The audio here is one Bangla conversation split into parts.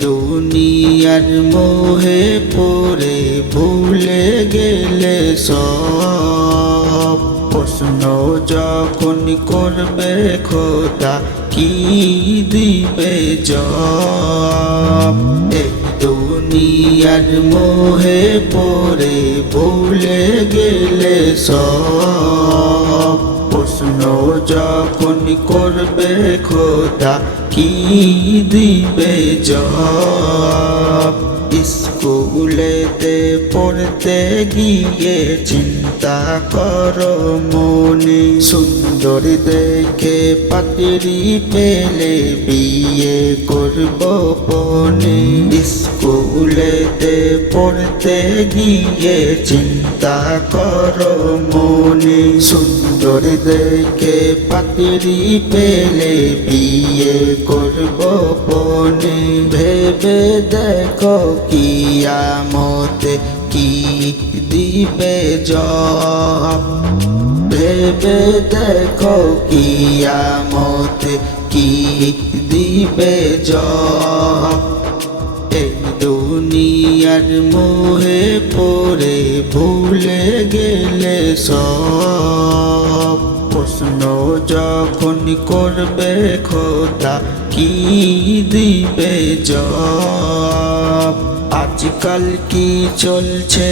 দুনিয়ার মোহে পড়ে ভুলে গেলে সব প্রশ্ন যখন করবে খোদা, কি দিবে জব দুনিয়ার মোহে পড়ে ভুলে গেলে সব যখন করবে খোদা কি দিবে জব স্কুলেতে পড়তে গিয়ে চিন্তা করো মনে। সুন্দর দেখে পাত্রী পেলে বিয়ে করব পনে স্কুলেতে পড়তে গিয়ে চিন্তা করো মনে। সুন্দর দেখে পাত্রী পেলে বিয়ে করব পনে ভেবে দেখো কিয়ামতে কি দিবে জব ভেবে দেখো কিয়ামতে কি দিবে জব দুনিয়ার মোহে পড়ে ভুলে গেলে সব প্রশ্ন যখন করবে খোদা কি দিবে জ আজকাল কি চলছে?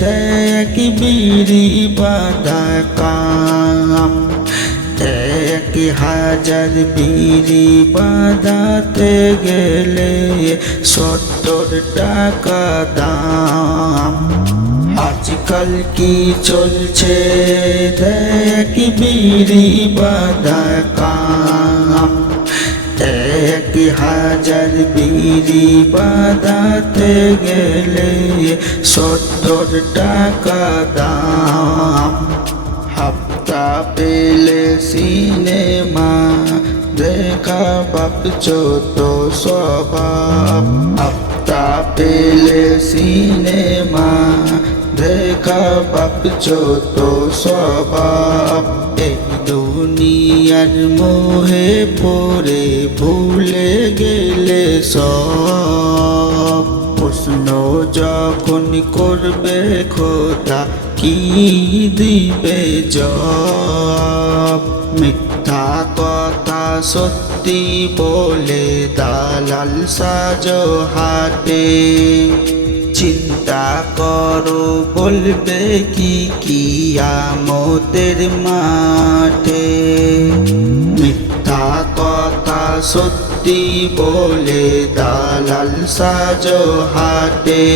দেখ বিড়ি কাম এক হাজার বিড়ি বাঁধাতে গেলে সত্তর টাকা দাম। আজকাল কি চলছে? দেখ বিড়ি বাঁধা কাম। এক হাজার বিড়ি বাঁধাতে গেলে সত্তর টাকা দাম। হাপ্তা পেলে সিনেমা দেখা ভাবছ তো স্বভাব হাপ্তা পেলে সিনেমা দেখা ভাবছ তো স্বভাব এই দুনিয়ার মোহে পরে ভুলে গেলে সব প্রশ্ন যখন করবে খোদা, কি দিবে জব মিথ্যা কথা সত্যি বলে দালাল সাজো হাটে চিন্তা করো, বলবে কি কিয়ামতের মাঠে? মিথ্যা কথা সত্যি বলে দালাল সাজো হাটে।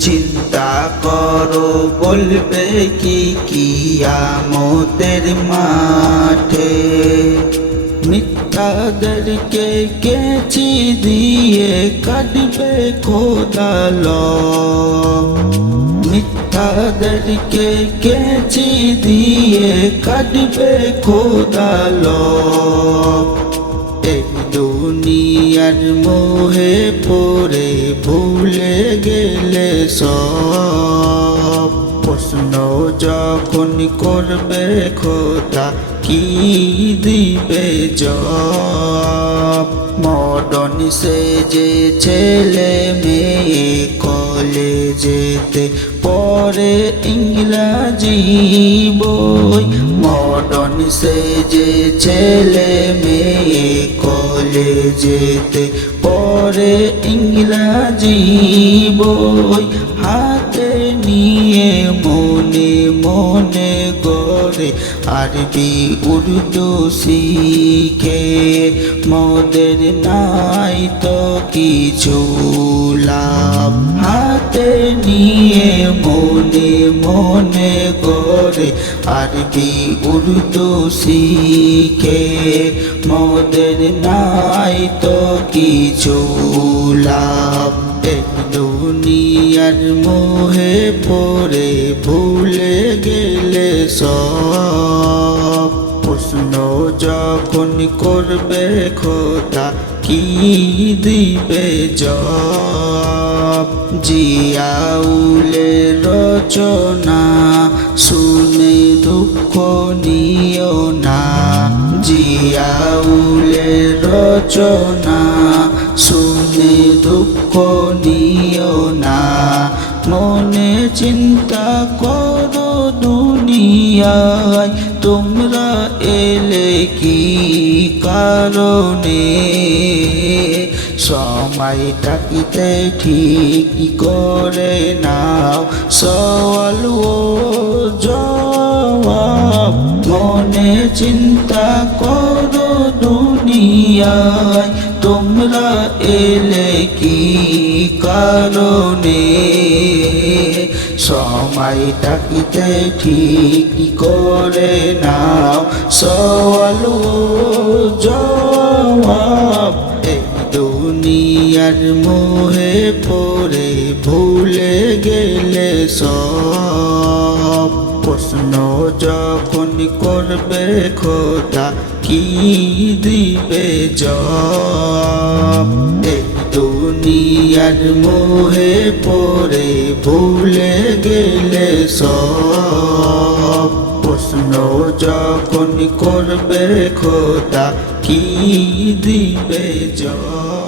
চিন্তা করো, বলবে কি কিয়ামতের মাঠে। মিথ্যাদেরকে কেচি দিয়ে কাটবে খোদাল মিথ্যাদেরকে কেচি দিয়ে কাটবে এই দুনিয়ার মোহে পড়ে ভুলে গেলে সব প্রশ্ন যখন করবে খোদা কি দিবে জব? মডন সে যে ছেলে মেয়ে কলে কলেজেতে পরে ইংরাজি বই। মডন সে যে ছেলে মেয়ে কলে কলেজেতে পরে ইংরাজি বই। হাতে নিয়ে মনে মনে গড়ে আরবি, উর্দু শিখে। মোদের নাই তো কিছু লাভ। হাতে নিয়ে মনে মনে গড়ে আরবি, উর্দু শিখে। মোদের নাই তো কিছু লাভ। দুনিয়ার মোহে পড়ে ভুলে গেলে সব। প্রশ্ন যখন করবে খোদা, কি দিবে জিয়াউলে রচনা শুনে দুঃখ নিও না। জিয়াউলে রচনা শুনে দুঃখ নিও না। মনে চিন্তা করো দুনিয়ায় তোমরা এলে কি কারণে? সময় থাকিতে ঠিক করে নাও, সওয়াল ও জবাব। মনে চিন্তা করো দুনিয়ায় তোমরা এলে কি কারণে? সময় থাকিতে ঠিক করে নাও। সওয়াল জবাব দুনিয়ার মোহে পড়ে ভুলে গেলে সব প্রশ্ন যখন করবে খোদা? কি দিবে জব দুনিয়ার মোহে পড়ে ভুলে গেলে সব। প্রশ্ন যখন করবে খোদা, কি দিবে জব